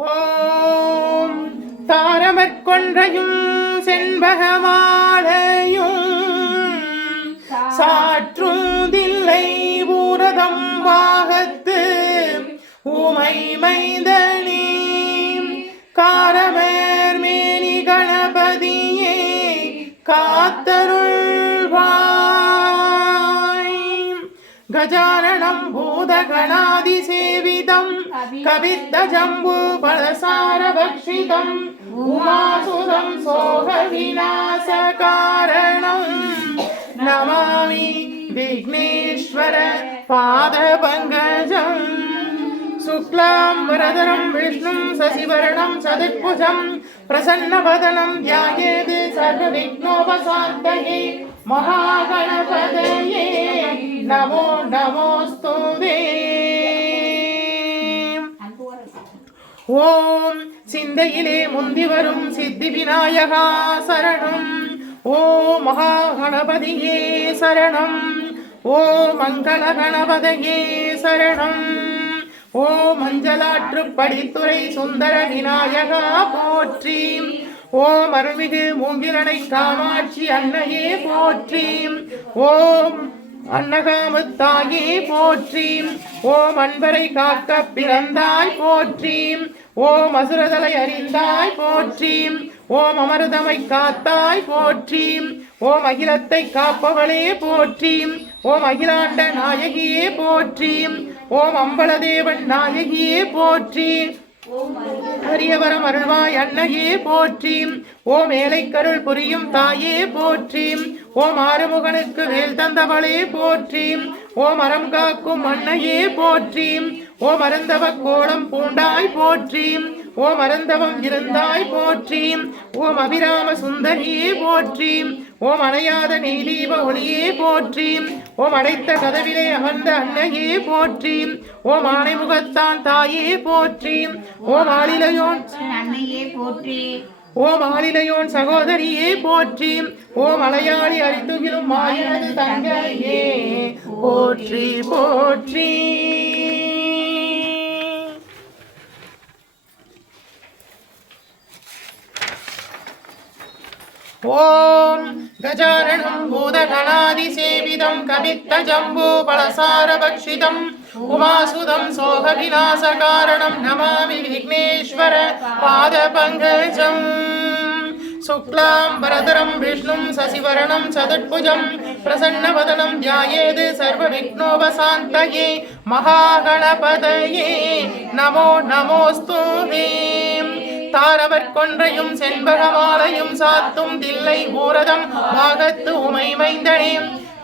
ஓம் தாரமற்கொன்றையும் செண்பகமாலையும் சாற்றுதில்லை பூரதம் வாகத்து உமை மைந்தனே காரமேர் மேனி கணபதியே காத்தருள்வாய். கஜானனம் பூதகணாதிசேவிதம் கவித்த ஜம்பு பலசாரபக்ஷிதம் உமாசுதம் சோக விநாச காரணம் நமாமி விக்னேஸ்வர பாத பங்கஜம். சுக்லாம் வரதரம் விஷ்ணும் சசிவரணம் சதுர்புஜம் பிரசன்னவதனம் த்யாயேத் சர்வ விக்னோபசாந்தயே மகாகணபதயே நமோ நமோஸ்துதே. ஓம் சிந்தையிலே முந்தி வரும் சித்தி விநாயகா சரணம். ஓ மகாகணபதியே சரணம். ஓ மங்கள கணபதியே சரணம். ஓ மஞ்சளாற்று படித்துறை சுந்தர விநாயகா போற்றி. ஓம் அருள்மிகு மூங்கிலனை காமாட்சி அன்னையே போற்றி. ஓம் அன்னகாமுத்தாயே போற்றி. ஓம் அன்பரை காக்க பிறந்தாய் போற்றி. ஓம் அசுரதலை அறிந்தாய் போற்றி. ஓம் அமர்தமை காத்தாய் போற்றி. ஓம் அகிலத்தை காப்பவளே போற்றி. ஓம் அகிலாண்ட நாயகியே போற்றி. ஓம் அம்பலதேவன் நாயகியே போற்றி. அரியவரம் அருள்வாய் அன்னையே போற்றி. ஓம் ஏழைக்கருள் புரியும் தாயே போற்றி. ஓம் ஆறுமுகனுக்கு வேல் தந்தவளே போற்றி. ஓம் அறம் காக்கும் அன்னையே போற்றி. ஓம் அருந்தவ கோலம் பூண்டாய் போற்றி. ஓம் அருந்தவம் இருந்தாய் போற்றி. ஓம் அபிராம சுந்தரியே போற்றி. ஓம் அணையாத நெய்தீப ஒளியே போற்றி. ஓம் அடைத்த கதவிலே அமர்ந்த அன்னையே போற்றி. ஓம் ஆணைமுகத்தான் தாயே போற்றி. ஓம் ஆளிலையோன் அன்னையே போற்றி. ஓம் ஆளிலையோன் சகோதரியே போற்றி. ஓம் அலையாளி அரித்துகிலும் மாயனது தங்கையே போற்றி போற்றி. ஓம் கஜானனம் பூதகணாதிசேவிதம் கவித்த ஜம்பு பலசாரபக்ஷிதம் உமாசுதம் சோக விநாச காரணம் நமாமி விக்னேஸ்வர பாத பங்கஜம். சுக்லாம் வரதரம் விஷ்ணும் சசிவரணம் சதுர்புஜம் பிரசன்னவதனம் த்யாயேத் சர்வ விக்னோபசாந்தயே மகாகணபதயே நமோ நமோஸ்துதே. தாரவர் கொன்றையும் செண்பகமாலையும் சாத்தும் தில்லை பூரதம் பாகத்து உமை மைந்தனே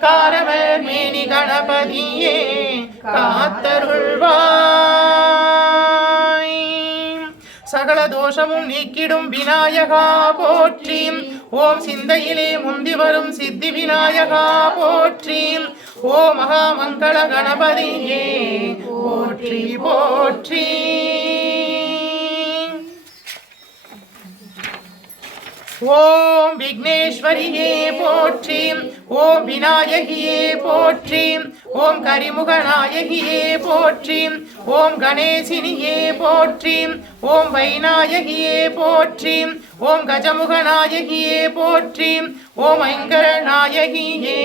காரவர் மேனி கணபதியே காத்தருள்வாய். சகல தோஷமும் நீக்கிடும் விநாயகா போற்றி. ஓம் சிந்தையிலே முந்தி வரும் சித்தி விநாயகா போற்றி. ஓ மகாமங்கள கணபதியே போற்றி போற்றி. ஓம் விக்னேஸ்வரியே போற்றி. ஓம் விநாயகியே போற்றி. ஓம் கரிமுக நாயகியே போற்றி. ஓம் கணேசினியே போற்றி. ஓம் வைநாயகியே போற்றி. ஓம் கஜமுக நாயகியே போற்றி. ஓம் ஐங்கர நாயகியே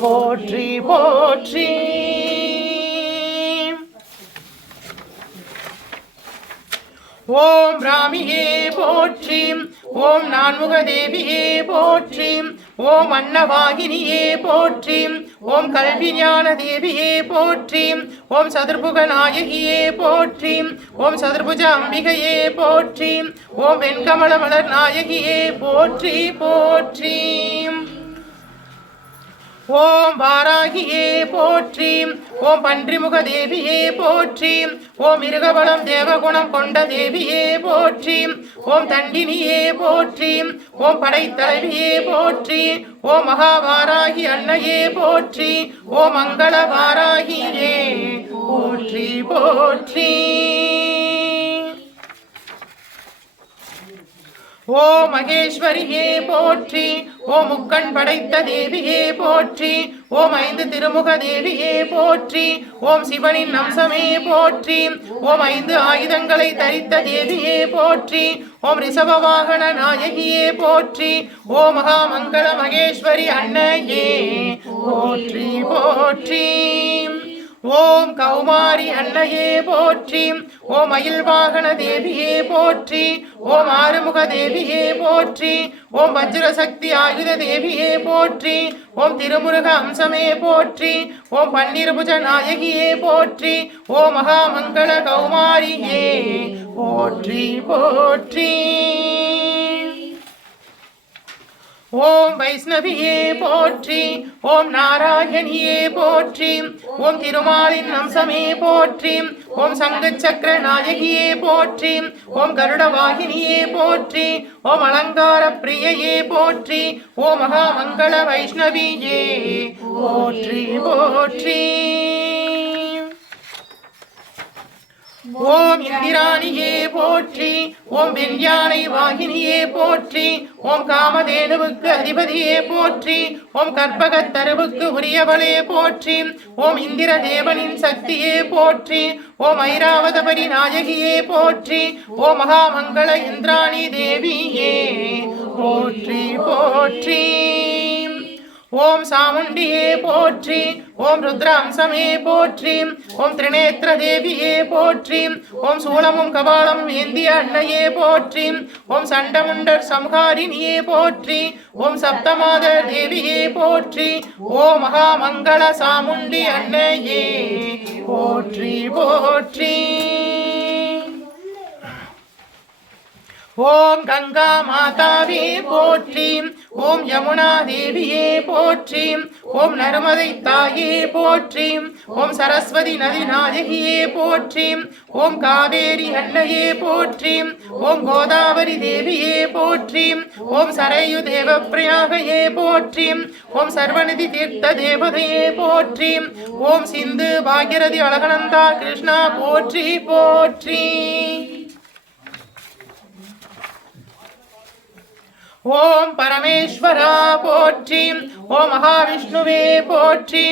போற்றி போற்றி. ஓம் ராமியே போற்றி. ஓம் நான்முக தேவியே போற்றி. ஓம் அன்னவாகினியே போற்றி. ஓம் கல்வி ஞான தேவியே போற்றி. ஓம் சதுர்புக நாயகியே போற்றி. ஓம் சதுர்புஜ அம்பிகையே போற்றி. ஓம் வெண்கமல மலர் நாயகியே போற்றி போற்றி. ஓம் வாராகியே போற்றி. ஓம் பன்றிமுக தேவியே போற்றி. ஓம் மிருகபலம் தேவகுணம் கொண்ட தேவியே போற்றி. ஓம் தண்டினியே போற்றி. ஓம் படைத்தலைவியே போற்றி. ஓம் மகாவாராகி அன்னையே போற்றி. ஓம் மங்கள வாராகியே போற்றி போற்றி. ஓம் மகேஸ்வரியே போற்றி. ஓம் முக்கண் படைத்த தேவியே போற்றி. ஓம் ஐந்து திருமுக தேவியே போற்றி. ஓம் சிவனின் அம்சமே போற்றி. ஓம் ஐந்து ஆயுதங்களை தரித்த தேவியே போற்றி. ஓம் ரிஷப வாகன நாயகியே போற்றி. ஓம் மகாமங்கள மகேஸ்வரி அன்னையே போற்றி போற்றி. ஓம் கௌமாரி அன்னையே போற்றி. ஓம் மயில் வாகன தேவியே போற்றி. ஓம் ஆறுமுக தேவியே போற்றி. ஓம் வஜ்ரசக்தி ஆயுத தேவியே போற்றி. ஓம் திருமுருக அம்சமே போற்றி. ஓம் பன்னிருபுஜ நாயகியே போற்றி. ஓம் மகாமங்கள கௌமாரியே போற்றி போற்றி. ஓம் வைஷ்ணவியே போற்றி. ஓம் நாராயணியே போற்றி. ஓம் திருமாலின் அம்சமே போற்றி. ஓம் சங்கு சக்கர நாயகியே போற்றி. ஓம் கருட வாகினியே போற்றி. ஓம் அலங்கார பிரியையே போற்றி. ஓம் மகாமங்கள வைஷ்ணவியே போற்றி போற்றி. ஓம் இந்திராணியே போற்றி. ஓம் வெண்யானை வாகினியே போற்றி. ஓம் காமதேனுவுக்கு அதிபதியே போற்றி. ஓம் கற்பகத் தருவுக்கு உரியவளே போற்றி. ஓம் இந்திர தேவனின் சக்தியே போற்றி. ஓம் ஐராவதபரி நாயகியே போற்றி. ஓம் மகாமங்கள இந்திராணி தேவியே போற்றி போற்றி. ஓம் சாமுண்டியே போற்றி. ஓம் ருத்ர அம்சமே போற்றி. ஓம் திரிநேத்திர தேவியே போற்றி. ஓம் சூலமும் கபாலமும் ஏந்திய அன்னையே போற்றி. ஓம் சண்டமுண்டர் சம்ஹாரிணியே போற்றி. ஓம் சப்தமாத தேவியே போற்றி. ஓம் மகாமங்கள சாமுண்டி அன்னையே போற்றி போற்றி. ஓம் கங்கா மாதாவே போற்றி. ஓம் யமுனா தேவியே போற்றி. ஓம் நர்மதை தாயே போற்றி. ஓம் சரஸ்வதி நதி நாயகியே போற்றி. ஓம் காவேரி அன்னையே போற்றி. ஓம் கோதாவரி தேவியே போற்றி. ஓம் சரையு தேவ பிரயாகையே போற்றி. ஓம் சர்வநிதி தீர்த்த தேவதையே போற்றி. ஓம் சிந்து பாகிரதி அழகனந்தா கிருஷ்ணா போற்றி போற்றி. ஓம் பரமேஸ்வரா போற்றி. ஓம் மகாவிஷ்ணுவே போற்றி.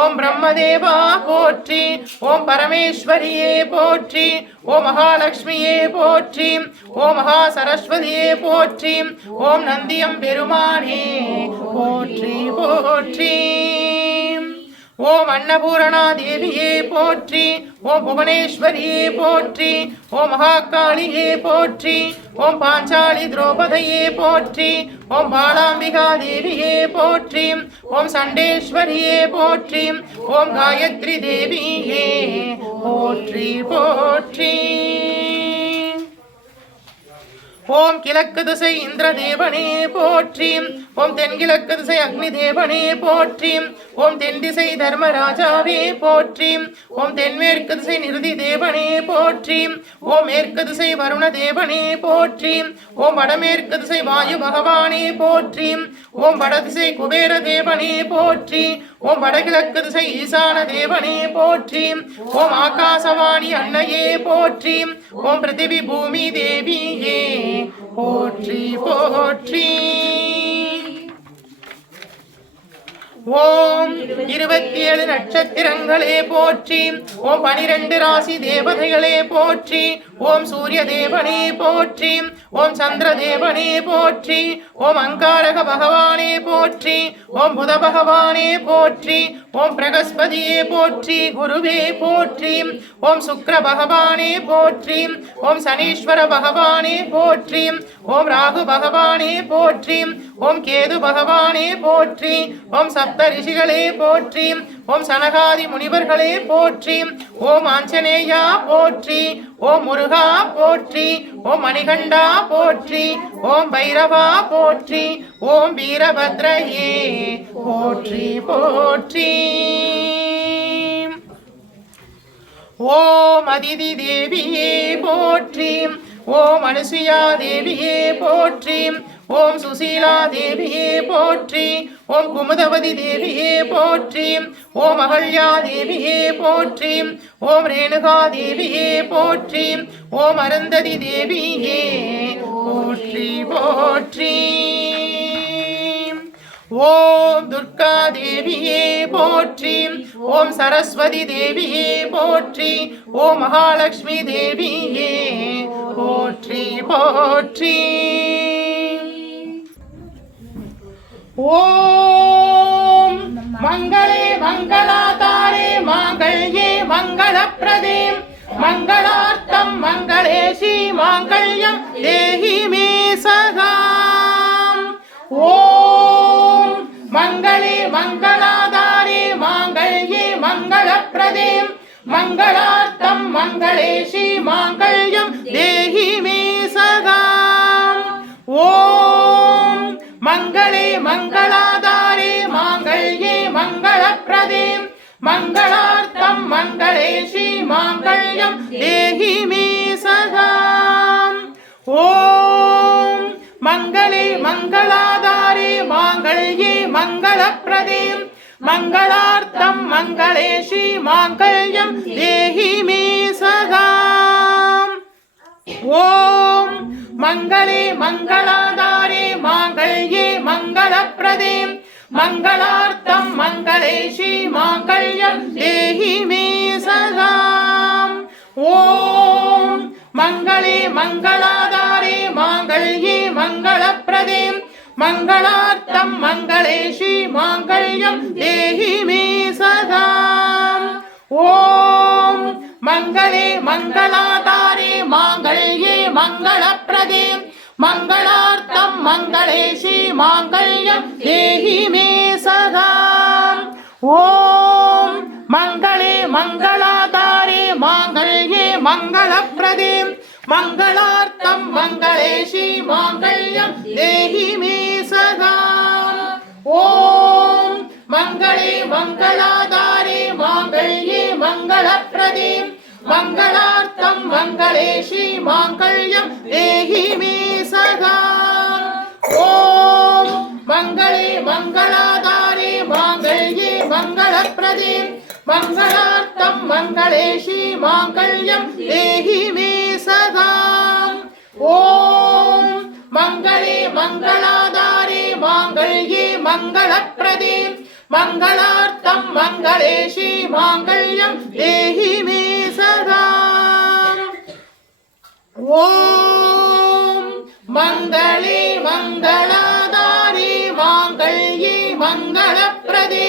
ஓம் பிரம்மதேவா போற்றி. ஓம் பரமேஸ்வரியே போற்றி. ஓம் மகாலட்சுமியே போற்றி. ஓம் மகா சரஸ்வதியே போற்றி. ஓம் நந்தியம் பெருமானே போற்றி போற்றி. ஓம் அன்னபூரணா தேவியே போற்றி. ஓம் புவனேஸ்வரியே போற்றி. ஓம் மகாகாளியே போற்றி. ஓம் பாஞ்சாலி திரௌபதியே போற்றி. ஓம் பாலாம்பிகா தேவியே போற்றி. ஓம் சண்டேஸ்வரியே போற்றி. ஓம் காயத்ரி தேவியே போற்றி போற்றி. ஓம் கிழக்கு திசை இந்திர தேவனே போற்றி. ஓம் தென்கிழக்கு திசை அக்னி தேவனே போற்றி. ஓம் தென் திசை தர்மராஜாவே போற்றி. ஓம் தென்மேற்கு திசை நிருதி தேவனே போற்றி. ஓம் மேற்கு திசை வருண தேவனே போற்றி. ஓம் வடமேற்கு திசை வாயு பகவானே போற்றி. ஓம் வடதிசை குபேர தேவனே போற்றி. ஓம் வடகிழக்கு திசை ஈசான தேவனே போற்றி. ஓம் ஆகாசவாணி அன்னையே போற்றி. ஓம் பிருத்திவி பூமி தேவியே போற்றி போற்றி. ஓம் 27 நட்சத்திரங்களே போற்றி. ஓம் 12 ராசி தேவதைகளே போற்றி. ஓம் சூரிய தேவனே போற்றி. ஓம் சந்திர தேவனே போற்றி. ஓம் அங்காரக பகவானே போற்றி. ஓம் புத பகவானே போற்றி. ஓம் பிரகஸ்பதியே போற்றி. குருவே போற்றி. ஓம் சுக்கிர பகவானே போற்றி. ஓம் சனீஸ்வர பகவானே போற்றி. ஓம் ராகு பகவானே போற்றி. ஓம் கேது பகவானே போற்றி. ஓம் சப்த ரிஷிகளே போற்றி. ஓம் சனகாதி முனிவர்களே போற்றி. ஓம் ஆஞ்சநேயா போற்றி. ஓம் முருகா போற்றி. ஓம் மணிகண்டா போற்றி. ஓம் பைரவா போற்றி. ஓம் வீரபத்ரையே போற்றி போற்றி. ஓம் அதிதி தேவியே போற்றி. ஓம் அனுசுயா தேவியே போற்றி. ஓம் சுசீலா தேவியே போற்றி. ஓம் குமுதவதி தேவியே போற்றி. ஓம் அகல்யா தேவியே போற்றி. ஓம் ரேணுகா தேவியே போற்றி. ஓம் அருந்ததி தேவியே போற்றி போற்றி. ஓம் துர்கா தேவியே போற்றி. ஓம் சரஸ்வதி தேவியே போற்றி. ஓம் மகாலட்சுமி தேவியே போற்றி போற்றி. ஓம் மங்களே மங்களாதாரே மாங்கல்யே மங்களப்ரதே மங்களார்த்தம் மங்களேஷி மாங்கல்யம் தேஹி மே சதா. ஓம் மங்களே மங்களாதாரே மாங்கல்யே மங்களப்ரதே மங்களார்த்தம் மங்களேஷி மாங்கல்யம் தேஹி மே சதா. ஓம் மங்களே மங்களாதாரே மாங்கல்யே மங்களப்ரதே மங்களார்த்தம் மங்களேஷி மாங்கல்யம் தேஹி மே சதா. ஓம் மங்களே மங்களாதாரே மாங்கல்யே மங்களப்ரதே மங்களார்த்தம் மங்களேஷி மாங்கல்யம் தேஹி மே சதா. ஓம் மங்களே மங்களாதாரே மாங்கல்யே மங்களப்ரதே மங்களார்த்தம் மங்களேஷி மாங்கல்யம் தேஹி மே சதா. ஓம் மங்களே மங்களாதாரே மாங்கல்யே மங்களப்ரதே மங்களார்த்தம் மங்களேஷி மாங்கல்யம் தேஹி மே சதா. ஓம் மங்களே மங்களாதாரே மாங்கல்யே மங்களப்ரதே மங்களார்த்தம் மங்களேஷி மாங்கல்யம் தேஹி மே சதா. ஓம் மங்களே மங்களாதாரே மாங்கல்யே மங்களப்ரதே மங்களார்த்தம் மங்களேஷி மாங்கல்யம் தேஹி மே சதா. ஓம் மங்களே மங்களாதாரே மாங்கல்யே மங்களப்ரதே மங்களார்த்தம் மங்களேஷி மாங்கல்யம் தேஹி மே சதா. ஓம் மங்களே மங்களாதாரே மாங்கல்யே மங்களப்ரதே மங்களார்த்தம் மங்களேஷி மாங்கல்யம் தேஹி மே சதா. ஓம் மங்களே மங்களாதாரே மாங்கல்யே மங்களப்ரதே மங்களார்த்தம் மங்களேஷி மாங்கல்யம் தேஹி மே சதா. ஓம் மங்களே மங்களாதாரே மாங்கல்யே மங்களப்ரதே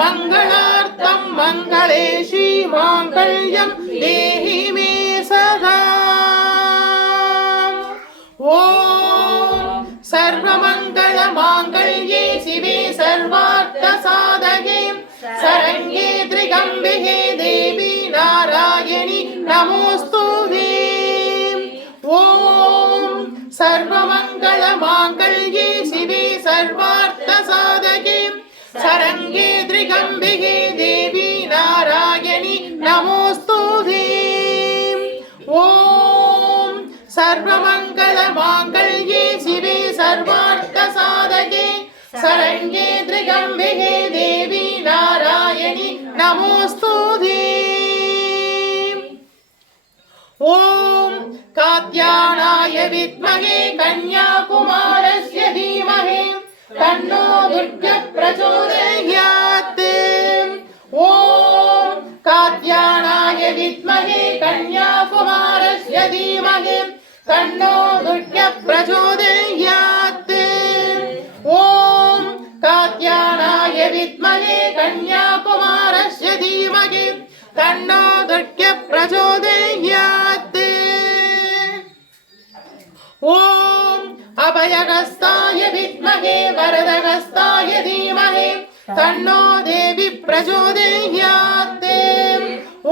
மங்களார்த்தம் மங்களேஷி மாங்கல்யம் தேஹி மே சதா. ஓம் சர்வமங்கள மாங்கல்யே சிவே சர்வார்த்த சாதகே சரண்யே த்ரிகம்பிகே தேவி நாராயணி நமோஸ்துதே. ஓம் சர்வமங்கள மாங்கல்யே சிவே சர்வார்த்த சாதகே சரண்யே த்ரிகம்பிகே தேவி நாராயணி நமோஸ்துதே. ஓம் சர்வமங்கள மாங்கல்யே சிவே சர்வார்த்த சாதகே சரண்யே த்ரிகம்பிகே தேவி நாராயணி நமோஸ்துதே. ஓம் காத்யானாய வித்மஹே கன்யாகுமாரஸ்ய தீமஹி தன்னோ துர்கா பிரச்சோதயாத். ஓம் காத்யானாய வித்மஹே கன்யாகுமாரஸ்ய தீமஹி தன்னோ துர்கா பிரச்சோதயாத். ஓம் காத்யானாய வித்மஹே கன்யாகுமாரஸ்ய தீமஹி தன்னோ துர்கா பிரச்சோதயாத். ஓம் அபயகஸ்தாய வித்மஹே வரதகஸ்தாய தீமஹி தன்னோ தேவி பிரச்சோதயாத்.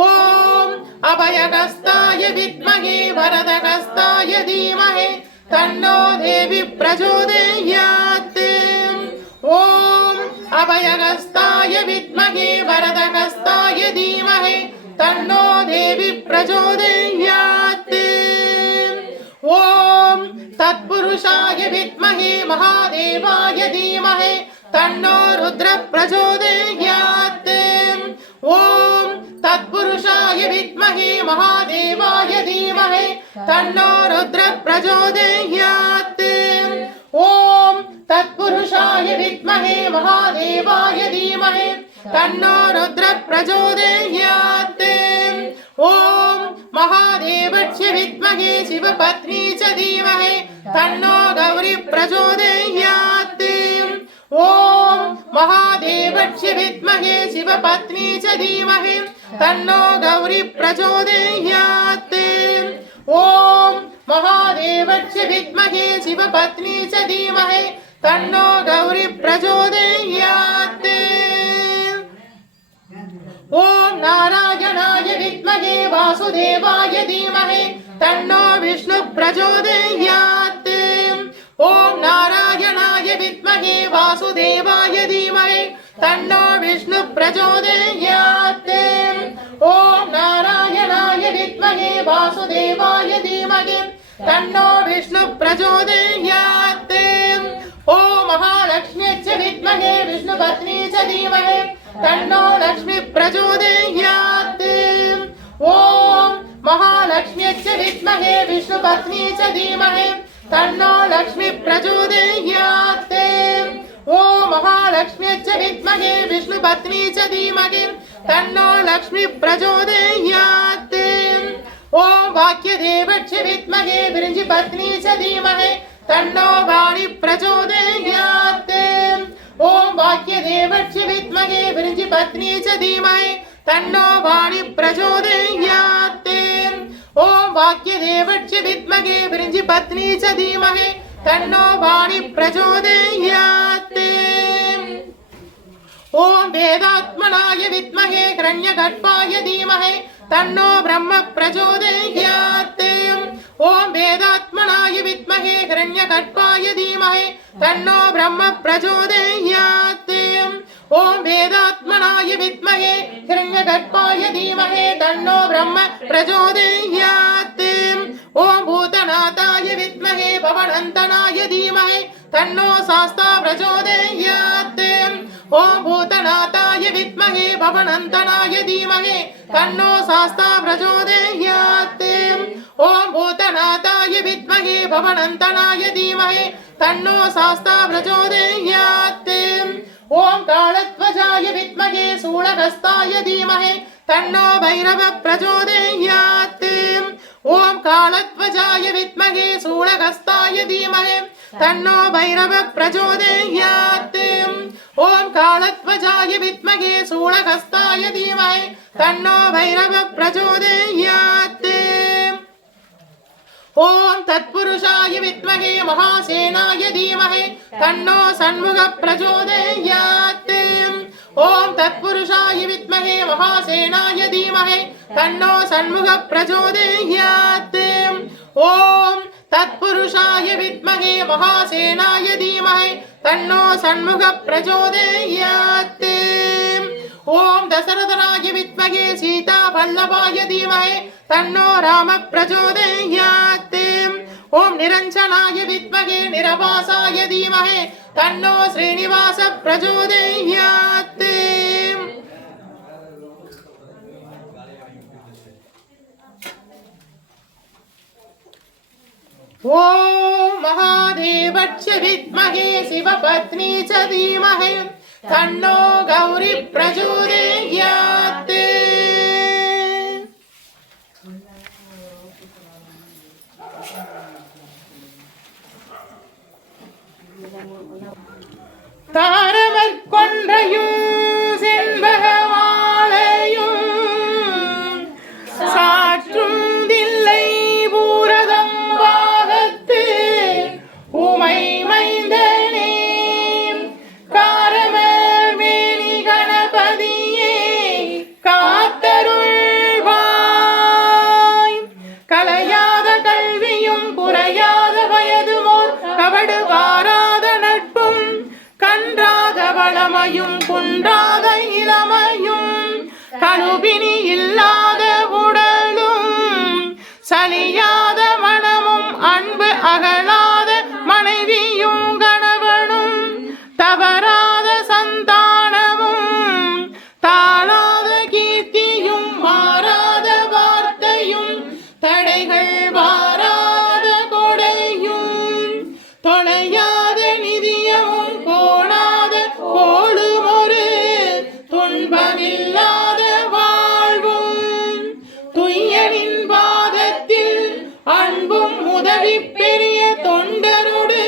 ஓம் அபயகஸ்தாய வித்மஹே வரதகஸ்தாய தீமஹி தன்னோ தேவி பிரச்சோதயாத். ஓம் அபயகஸ்தாய வித்மஹே வரதகஸ்தாய தீமஹி தன்னோ தேவி பிரச்சோதயாத். ஓம் தத்புருஷாய வித்மஹே மகாதேவாய தீமஹி தன்னோ ருத்ர பிரச்சோதயாத். ஓம் தத் तत्पुरुषाय विद्महे महादेवाय धीमहि तन्नो रुद्रः प्रचोदयात्। ओम तत्पुरुषाय विद्महे महादेवाय धीमहि तन्नो रुद्रः प्रचोदयात्। ओम महादेवस्य विद्महे शिवपत्नी च धीमहि तन्नो गौरी प्रचोदयात्। ओम महादेवस्य विद्महे शिवपत्नी च धीमहि तन्नो गौरी प्रचोदयात्। ओम महादेवस्य विद्महे शिवपत्नी च धीमहि तन्नो गौरी प्रचोदयात्। ओम नारायणाय विद्महे वासुदेवाय धीमहि तन्नो विष्णु प्रचोदयात्। ओम नारायणाय विद्महे वासुदेवाय धीमहि तन्नो विष्णु प्रचोदयात्। ओम नारायणाय विद्महे वासुदेवाय धीमहि तन्नो विष्णु प्रचोदयात्। ओम महालक्ष्म्यै विद्महे विष्णुपत्नी च धीमहि तन्नो लक्ष्मी प्रचोदयात्। ओम महालक्ष्म्यै विद्महे विष्णुपत्नी च धीमहि तन्नो लक्ष्मी प्रचोदयात्। ओम महालक्ष्म्यै विद्महे विष्णुपत्नी च धीमहि तन्नो लक्ष्मी प्रचोदयात्। ओम वाक्यदेवस्य विद्महे विरञ्जिपत्नी च धीमहि तन्नो वाणी प्रचोदयात्। ओम वाक्यदेवस्य विद्महे विरञ्जिपत्नी च धीमहि तन्नो वाणी प्रचोदयात्। ओम वाक्यदेवस्य विद्महे विरञ्जिपत्नी च धीमहि तन्नो वाणी प्रचोदयात्। ओम वेदात्मनाय विद्महे हिरण्यगर्भाय धीमहि तन्नो ब्रह्म प्रचोदयात्। ओम वेदात्मनाय विद्महे हिरण्यगर्भाय धीमहि तन्नो ब्रह्म प्रचोदयात्। ओम वेदात्मनाय विद्महे हिरण्यगर्भाय धीमहि तन्नो ब्रह्म प्रचोदयात्। ओम भूतनाथाय विद्महे भवनन्तनाय धीमहि तन्नो शास्ता प्रचोदयात्। ओम भूतनाथाय विद्महे भवनन्तनाय धीमहि तन्नो शास्ता प्रचोदयात्। ओम भूतनाथाय विद्महे भवनन्तनाय धीमहि तन्नो शास्ता प्रचोदयात्। ओम कालध्वजाय विद्महे शूलहस्ताय धीमहि तन्नो भैरव प्रचोदयात्। ओम कालध्वजाय विद्महे शूलहस्ताय धीमहि तन्नो भैरव प्रचोदयात्। ओम कालध्वजाय विद्महे शूलहस्ताय धीमहि तन्नो भैरव प्रचोदयात्। ओम तत्पुरुषाय विद्महे महासेनाय धीमहि तन्नो षण्मुख प्रचोदयात्। ओम तत्पुरुषाय विद्महे महासेनाय धीमहि तन्नो षण्मुख प्रचोदयात्। ओम तत्पुरुषाय विद्महे महासेनाय धीमहि तन्नो षण्मुख प्रचोदयात्। ओम दशरथनाय विद्महे सीता वल्लभाय धीमहि तन्नो राम प्रचोदयात्। ओम निरंजनाय विद्महे निरभासाय धीमहि तन्नो श्रीनिवास प्रचोदयात्। ओम महादेवस्य विद्महे शिवपत्नी च धीमहि तन्नो गौरी प्रचोदयात्। தாரமற் கொன்றையும் செண்பகமாலையும் சாற்றும் தில்லை பூரதம் பாகத்து உமை மைந்தனே காரமர் வேணி கணபதியே காத்தருள்வாய். கலையாத கல்வியும் குறையாத வயதுமோர் கவடு வாராத நட்பும் கன்றாத வளமையும் குன்றாத இளமையும் கழுபினி இல்லாத உடலும் சலியாத மனமும் அன்பு அகலாத மனைவியும் கணவனும் தவறாத சந்தானமும் தாழாத கீர்த்தியும் உதவி பெரிய தொண்டரோடு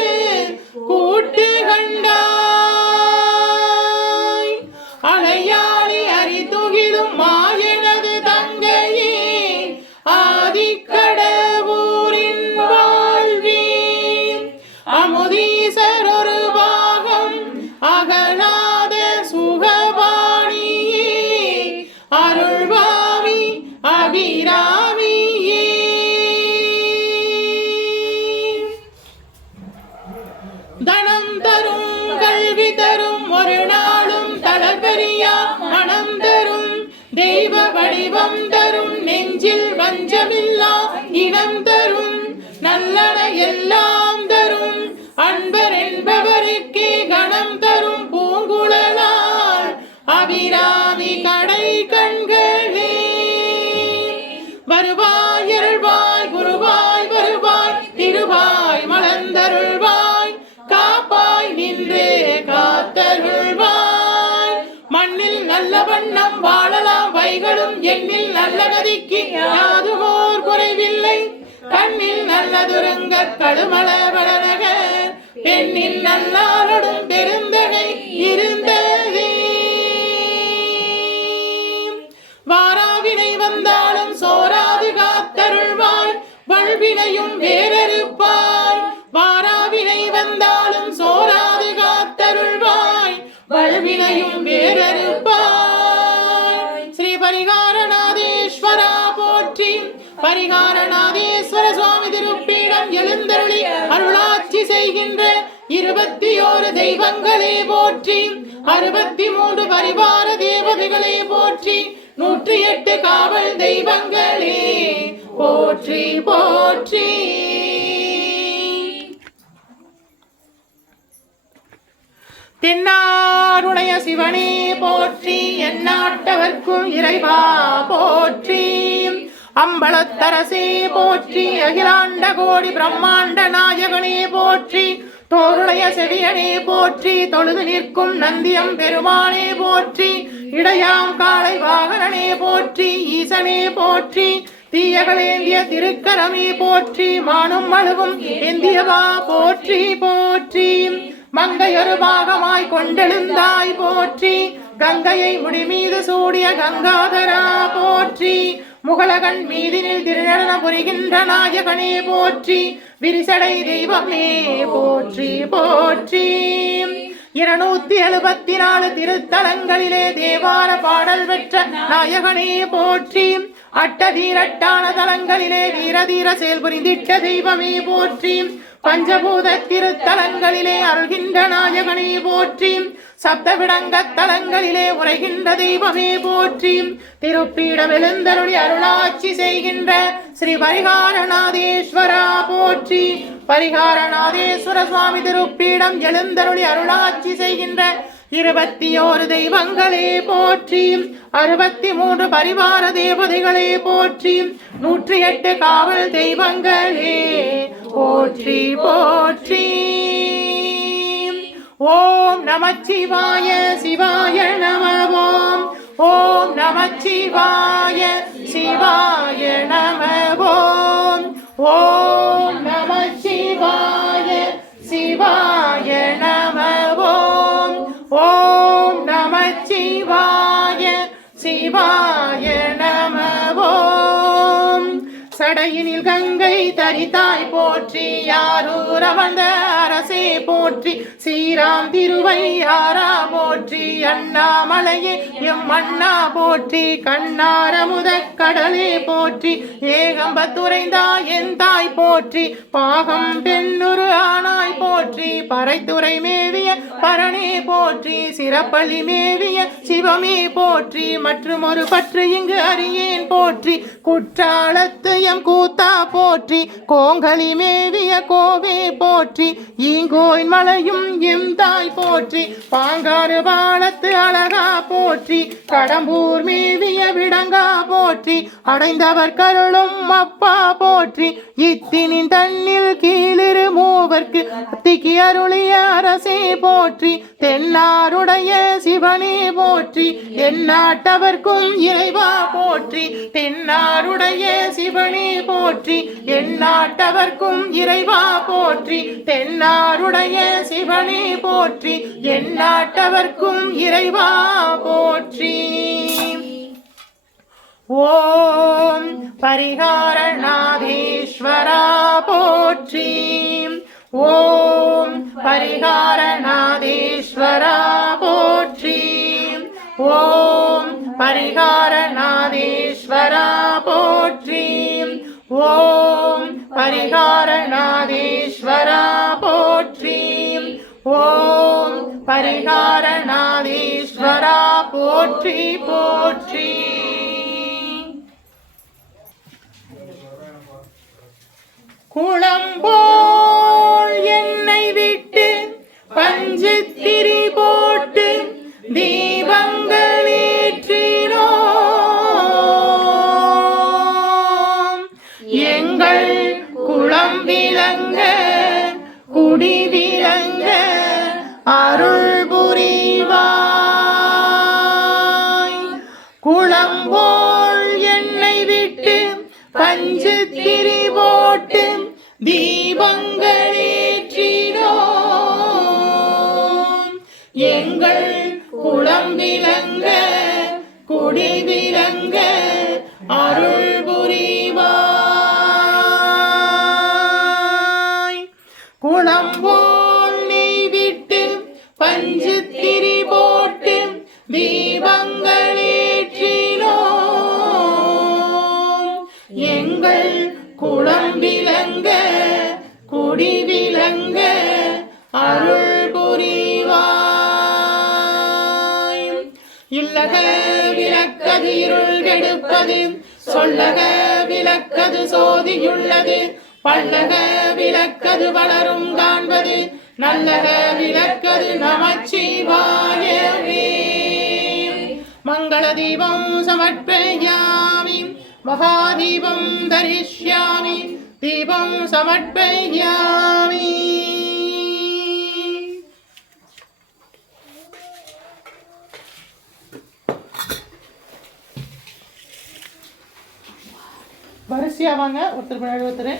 கூட்டு கண்டாய் அலையாளி அரிதுகிலும் மாயனது தங்கையே ஆதிக்கடவூரின் வாழ்வே அமுதீசர் ஒரு பாகம் அகலாத சுகபாணியே அருள்வாமி அபிராமியே தனம் தரும் கல்வி தரும் ஒரு நாளும் தளபெரியா மனம் தரும் தெய்வ வடிவம் தரும் நெஞ்சில் வஞ்சமில்லா இனம் தரும் நல்லன எல்லாம் தரும் அன்பர் என்பவருக்கே கணம் தரும் பூங்குழலால் அபிராமி கடை கண்களே வருவாய் அருள்வாய் குருவாய் வருவாய் திருவாய் மலர்ந்தருள்வாய் காப்பாய் நின்றே காத்தருள்வாய் மண்ணில் நல்ல வண்ணம் வாழலாம் வைகளும் எண்ணில் நல்ல கதிக்கு யாதுமோர் குறைவில்லை கண்ணில் நல்லதுருங்க கடுமள வளநகர் பெண்ணில் நல்லாரடும் பெருந்தகை இருந்ததே வாராவினை வந்தாலும் சோராது காத்தருள்வாய் வல்வினையும் வேறறுப்பாய் வாராவினை வந்தாலும் சோராது காத்தருள்வாய் வல்வினையும் வேறறுப்பாய் ஸ்ரீ பரிகாரநாதேஸ்வரா போற்றி பரிகாரநாதேஸ்வர சுவாமி திருப்பீடம் எழுந்தருளி அருளாட்சி செய்கின்ற 21 தெய்வங்களே போற்றி 63 பரிவார தேவதைகளே போற்றி 108 காவல் தெய்வங்களே போற்றி போற்றி தென்னாடுடைய சிவனே போற்றி எந்நாட்டவர்க்கும் இறைவா போற்றி அம்பலத்தரசே போற்றி அகிலாண்ட கோடி பிரம்மாண்ட நாயகனே போற்றி தோருடைய செவியனே போற்றி தொழுது நிற்கும் நந்தியம் பெருமானே போற்றி இடையாம் காளை வாகனனே போற்றி ஈசனே போற்றி தீயகளேந்திய திருக்கரமே போற்றி மானும் மழுவும் ஏந்தியவா போற்றி போற்றி மங்கையொரு பாகமாய் கொண்டெழுந்தாய் போற்றி கங்கையை முடிமீது சூடிய கங்காதரா போற்றி முகலகன் மீதினில் திருநடன புரிகின்ற நாயகனே போற்றி விரிசடை தெய்வமே போற்றி போற்றி 274 திருத்தலங்களிலே தேவார பாடல் பெற்ற நாயகனே போற்றி அட்டதீரட்டான தலங்களிலே வீரதீர செயல் புரிந்திட்ட தெய்வமே போற்றி பஞ்சபூத திருத்தலங்களிலே அருள்கின்ற நாயகனே போற்றி சப்தவிடங்க தலங்களிலே உரைகின்ற தெய்வமே போற்றி திருப்பீடம் எழுந்தருளி அருளாட்சி செய்கின்ற ஸ்ரீ பரிகாரநாதேஸ்வரா போற்றி பரிகாரநாதேஸ்வர சுவாமி திருப்பீடம் எழுந்தருளி அருளாட்சி செய்கின்ற 21 தெய்வங்களே போற்றி 63 பரிவார தேவதைகளே போற்றி 108 காவல் தெய்வங்களே போற்றி போற்றி ஓம் நமச்சிவாய சிவாய நம ஓம் நமச்சிவாய சிவாய நம ஓம் நமச்சிவாய சிவாய நம ஓம் நமச்சிவாய சிவாய நம சடையினில் கங்கை தரித்தாய் போற்றி யாரூர் அமர்ந்த அரசே போற்றி சீராம் திருவையாரா போற்றி அண்ணாமலையே எம் அண்ணா போற்றி கண்ணாரமுத கடலே போற்றி ஏகம்பத்துரைந்தா என் தாய் போற்றி பாகம் பெண்ணுரு ஆனாய் போற்றி பறைத்துறை மேவிய பரணே போற்றி சிறப்பள்ளி மேவிய சிவமே போற்றி மற்றும் ஒரு பற்று இங்கு அறியேன் போற்றி குற்றாலத்து எம் கூத்தா போற்றி கோங்கலி மேவிய கோவே போற்றி ஈங்கோயின் மலையும் எம் தாய் போற்றி பாங்காறு பாலத்து அழகா போற்றி கடம்பூர் மேவிய விடங்கா போற்றி அடைந்தவர் கருளும் அப்பா போற்றி இத்தினின் தன்னில் கீழிரு மூவர்க்கு அத்திக்கு அருளிய அரசே போற்றி தென்னாருடைய சிவனே போற்றி எந்நாட்டவர்க்கும் இறைவா போற்றி தென்னாருடைய சிவனே போற்றி எந்நாட்டவர்க்கும் இறைவா போற்றி தென்னாருடைய சிவனே போற்றி எந்நாட்டவர்க்கும் இறைவா போற்றி. ஓம் பரிகாரநாதேஸ்வரா போற்றி. ஓம் பரிகாரநாதேஸ்வரா போற்றி. ஓம் பரிகாரநாதேஸ்வரா போற்றி. ஓம் பரிகாரநாதேஸ்வரா போற்றி. ஓம் பரிகாரநாதேஸ்வரா போற்றி போற்றி. குளம்போல் என்னை விட்டு பஞ்சுத்திரி போட்டு தீபங்கள் ஏற்றினோம். எங்கள் குளம் விளங்க குடி விளங்க அருள் புரிவாய். குளம்போல் என்னை விட்டு பஞ்சுத்திரி போட்டு தீபங்கள் ஏற்றினோம். எங்கள் குளம் விளங்க குடி விளங்க அருள் புரிவாய். குளம்போல் நீ விட்டு பஞ்சுத்திரி போட்டு தீபங்கள் ஏற்றினோம். எங்கள் குளம் விளங்க குடி விளங்க அருள் புரிவாய். இல்லக விளக்கது இருள் கெடுப்பது சொல்லக விளக்கது சோதியுள்ளது பல்லக விளக்கது வளரும் காண்பது நல்லக விளக்கது நமச்சிவாயவே. மங்கள தீபம் சமர்ப்பயாமி மகாதீபம் தரிஷ்யாமி தீபம் சமர்ப்பயாமி. வரிசையா வாங்க ஒருத்தர் பின்னாடி ஒருத்தர்.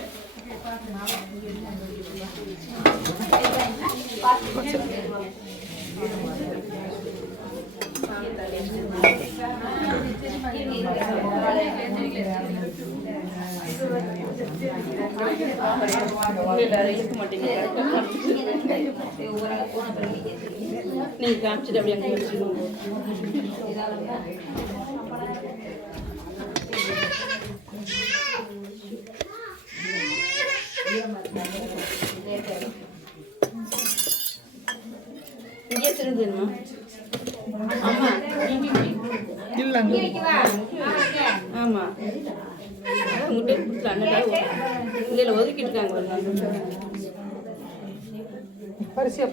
நீங்க காமிச்சிட்டு அப்படியே அங்கே வச்சுக்கோங்க. இங்கே திருந்துமா? ஆமா இல்லைங்க. ஆமா உங்கள்கிட்ட கொடுத்துட்டு அண்ணன் இல்லை ஒதுக்கிட்டு இருக்காங்க. வரிசையா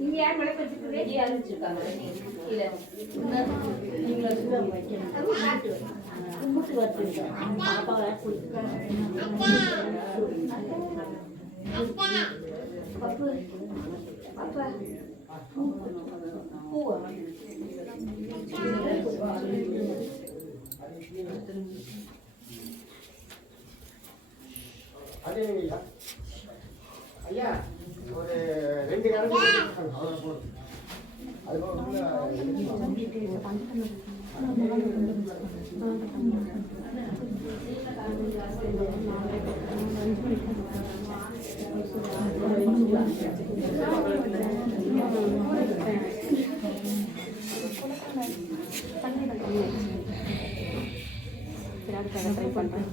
இங்க யார் மழை வச்சுட்டு ஆரம்பிச்சிருக்காங்க கும்பிட்டு வச்சிருக்கேன் அப்பா பூவா அதே ஐயா ஒரு 2 காலம் அவ்வளோ போதும். ட்ரை பண்ணுறேன்.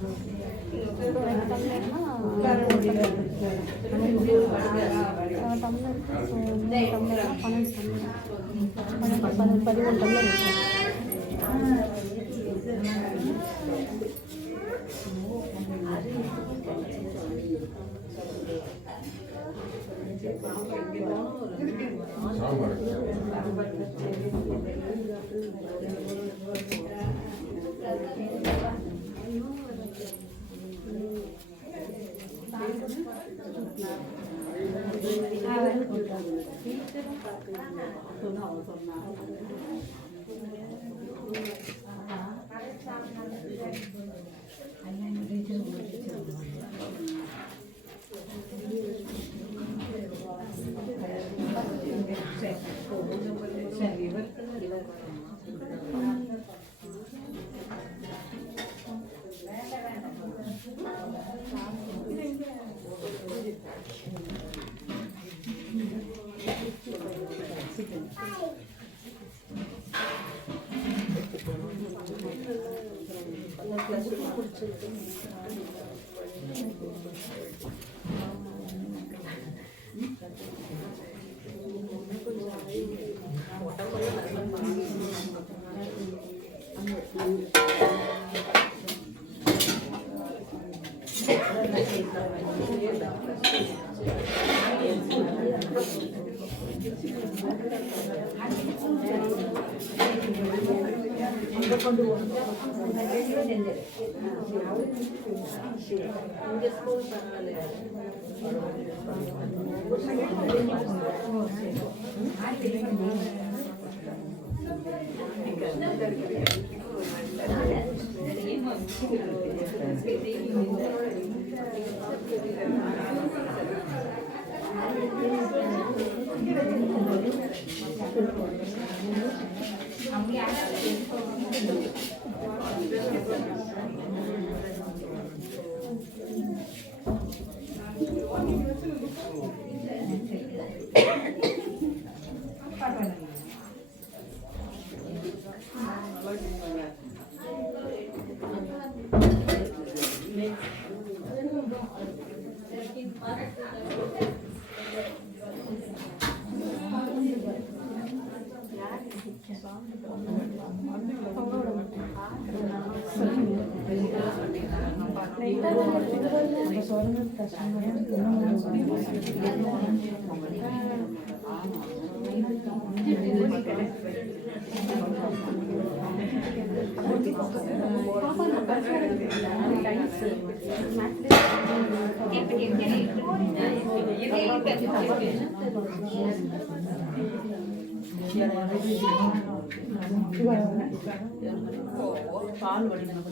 பால் வடிவம்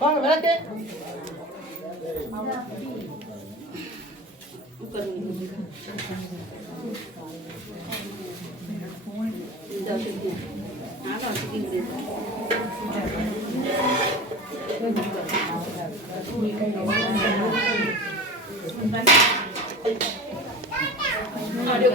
வாங்க விளக்கு ஆடியோ